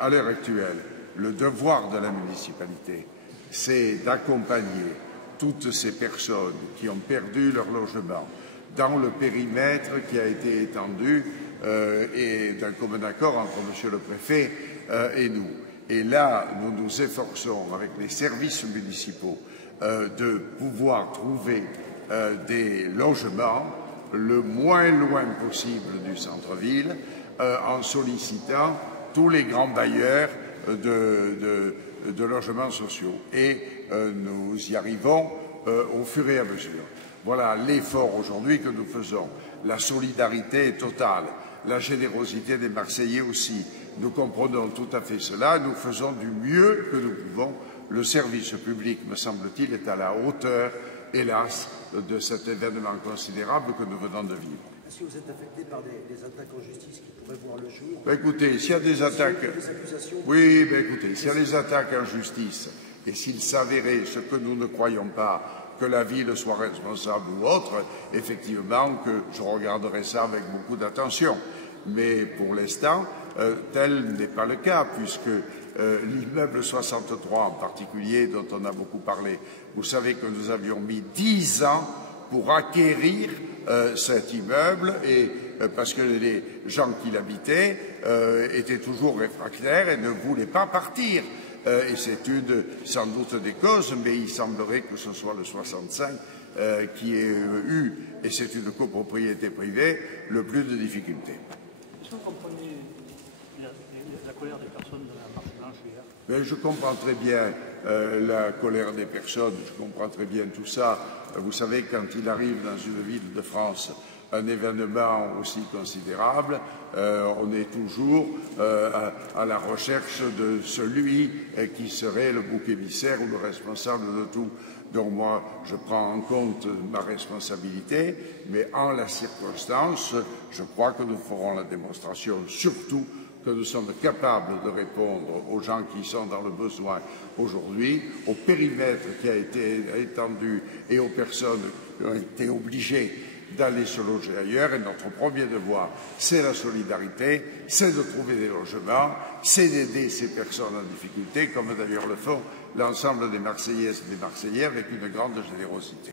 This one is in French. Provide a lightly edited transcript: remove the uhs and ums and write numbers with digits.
À l'heure actuelle, le devoir de la municipalité, c'est d'accompagner toutes ces personnes qui ont perdu leur logement dans le périmètre qui a été étendu et d'un commun accord entre Monsieur le Préfet et nous. Et là, nous nous efforçons, avec les services municipaux, de pouvoir trouver des logements le moins loin possible du centre-ville, en sollicitant tous les grands bailleurs de logements sociaux. Et nous y arrivons au fur et à mesure. Voilà l'effort aujourd'hui que nous faisons. La solidarité est totale, la générosité des Marseillais aussi. Nous comprenons tout à fait cela, nous faisons du mieux que nous pouvons. Le service public, me semble-t-il, est à la hauteur, hélas, de cet événement considérable que nous venons de vivre. Est-ce que vous êtes affecté par des attaques en justice qui pourraient voir le jour? Écoutez, s'il y a des attaques... Oui, écoutez, s'il y a des attaques en justice, et s'il s'avérait, ce que nous ne croyons pas, que la ville soit responsable ou autre, effectivement, que je regarderai ça avec beaucoup d'attention. Mais pour l'instant, tel n'est pas le cas, puisque l'immeuble 63 en particulier, dont on a beaucoup parlé, vous savez que nous avions mis 10 ans pour acquérir cet immeuble, et parce que les gens qui l'habitaient étaient toujours réfractaires et ne voulaient pas partir. Et c'est sans doute des causes, mais il semblerait que ce soit le 65 qui ait eu, et c'est une copropriété privée, le plus de difficultés. Est-ce que vous comprenez la colère des personnes de la marche blanche hier? Mais je comprends très bien la colère des personnes, je comprends très bien tout ça. Vous savez, quand il arrive dans une ville de France un événement aussi considérable, on est toujours à la recherche de celui qui serait le bouc émissaire ou le responsable de tout. Donc moi, je prends en compte ma responsabilité, mais en la circonstance, je crois que nous ferons la démonstration, surtout que nous sommes capables de répondre aux gens qui sont dans le besoin aujourd'hui, au périmètre qui a été étendu et aux personnes qui ont été obligées d'aller se loger ailleurs. Et notre premier devoir, c'est la solidarité, c'est de trouver des logements, c'est d'aider ces personnes en difficulté, comme d'ailleurs le font l'ensemble des Marseillaises et des Marseillais avec une grande générosité.